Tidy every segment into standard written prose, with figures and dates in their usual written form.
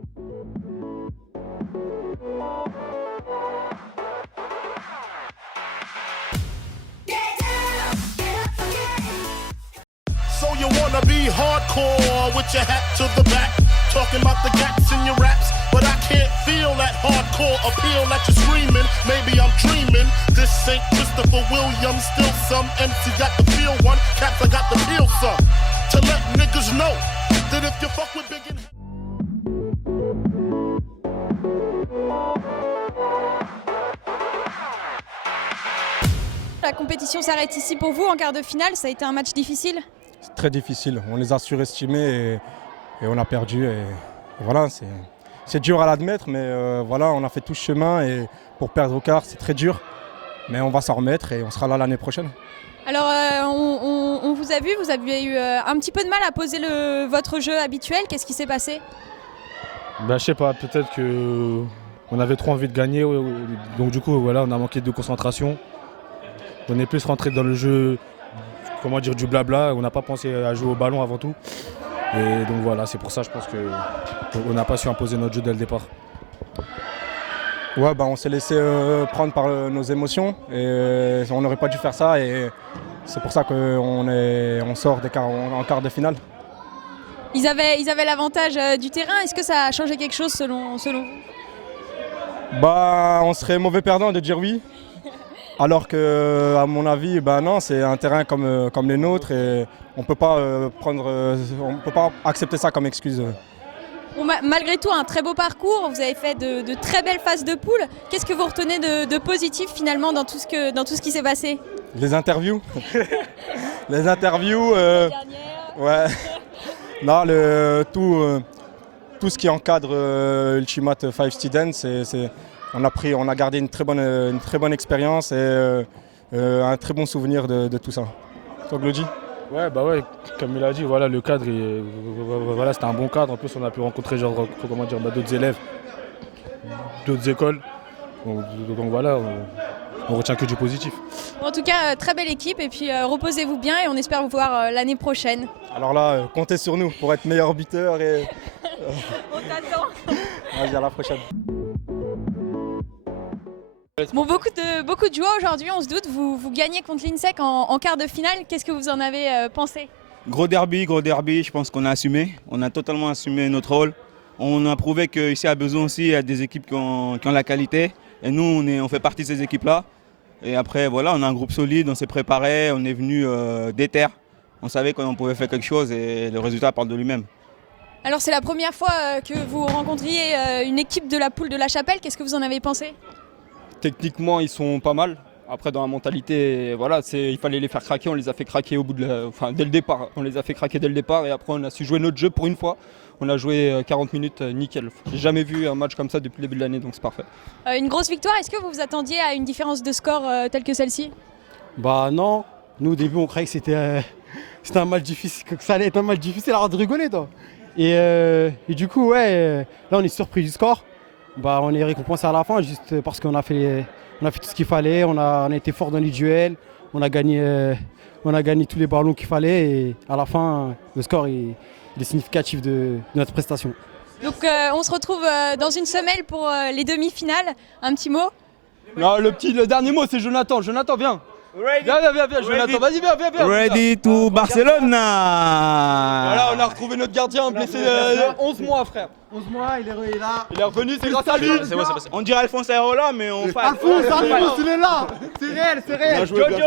So you wanna be hardcore with your hat to the back, talking about the gaps in your raps, but I can't feel that hardcore appeal that you're screaming. Maybe I'm dreaming. This ain't Christopher Williams, still some MC got the feel one, Caps I got the feel some. To let niggas know that if you fuck with Big and La compétition s'arrête ici pour vous en quart de finale, ça a été un match difficile? C'est très difficile, on les a surestimés et on a perdu. Et voilà, c'est dur à l'admettre, mais voilà, on a fait tout ce chemin et pour perdre au quart, c'est très dur. Mais on va s'en remettre et on sera là l'année prochaine. Alors on vous a vu, vous avez eu un petit peu de mal à poser votre jeu habituel, qu'est-ce qui s'est passé? Je sais pas, peut-être qu'on avait trop envie de gagner, donc du coup voilà, on a manqué de concentration. On est plus rentré dans le jeu, comment dire, du blabla, on n'a pas pensé à jouer au ballon avant tout. Et donc voilà, c'est pour ça je pense qu'on n'a pas su imposer notre jeu dès le départ. Ouais, on s'est laissé prendre par nos émotions et on n'aurait pas dû faire ça et c'est pour ça qu'on sort en quart de finale. Ils avaient l'avantage du terrain, est-ce que ça a changé quelque chose selon vous? On serait mauvais perdant de dire oui. Alors que, à mon avis, non, c'est un terrain comme les nôtres et on ne peut pas accepter ça comme excuse. Bon, malgré tout, un très beau parcours, vous avez fait de très belles phases de poule. Qu'est-ce que vous retenez de positif finalement dans tout ce qui s'est passé? Les interviews. Les interviews. Ouais. Non, tout ce qui encadre Ultimate 5 Students, on a gardé une très bonne expérience et un très bon souvenir de tout ça. Toi, Glody? Ouais, comme il a dit, voilà, le cadre, voilà, c'était un bon cadre. En plus, on a pu rencontrer d'autres élèves, d'autres écoles. Donc voilà, on retient que du positif. En tout cas, très belle équipe et puis reposez-vous bien et on espère vous voir l'année prochaine. Alors là, comptez sur nous pour être meilleur buteur et... On t'attend. Vas-y, à la prochaine. Bon, beaucoup de joie aujourd'hui, on se doute. Vous gagnez contre l'INSEC en quart de finale. Qu'est-ce que vous en avez pensé? Gros derby, je pense qu'on a assumé. On a totalement assumé notre rôle. On a prouvé qu'ici à Besançon aussi, il y a des équipes qui ont la qualité. Et nous, on fait partie de ces équipes-là. Et après, voilà, on a un groupe solide, on s'est préparé, on est venu déter. On savait qu'on pouvait faire quelque chose et le résultat parle de lui-même. Alors c'est la première fois que vous rencontriez une équipe de la poule de La Chapelle. Qu'est-ce que vous en avez pensé? Techniquement, ils sont pas mal. Après, dans la mentalité, voilà, il fallait les faire craquer. On les a fait craquer dès le départ. On les a fait craquer dès le départ et après, on a su jouer notre jeu pour une fois. On a joué 40 minutes nickel. J'ai jamais vu un match comme ça depuis le début de l'année, donc c'est parfait. Une grosse victoire. Est-ce que vous vous attendiez à une différence de score telle que celle-ci? Non. Nous, au début, on croyait que c'était un match difficile, que ça allait être un match difficile. Alors de rigoler, toi. Et du coup, là, on est surpris du score. On est récompensé à la fin juste parce qu'on a fait tout ce qu'il fallait, on a été fort dans les duels, on a gagné tous les ballons qu'il fallait et à la fin le score il est significatif de notre prestation. Donc on se retrouve dans une semaine pour les demi-finales, un petit mot? Non, le dernier mot c'est Jonathan, viens. Viens, Jonathan, vas-y, viens. Ready to Barcelone. Voilà, on a retrouvé notre gardien blessé 11 mois, frère. 11 mois, il est là. Il est revenu, c'est grâce à lui. C'est bon. On dirait Alphonse Areola, mais on fait. Alphonse, il est là. C'est réel. Jojo.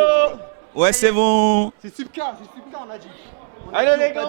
Ouais, c'est bon. C'est Subka, on a dit. Allez les gars.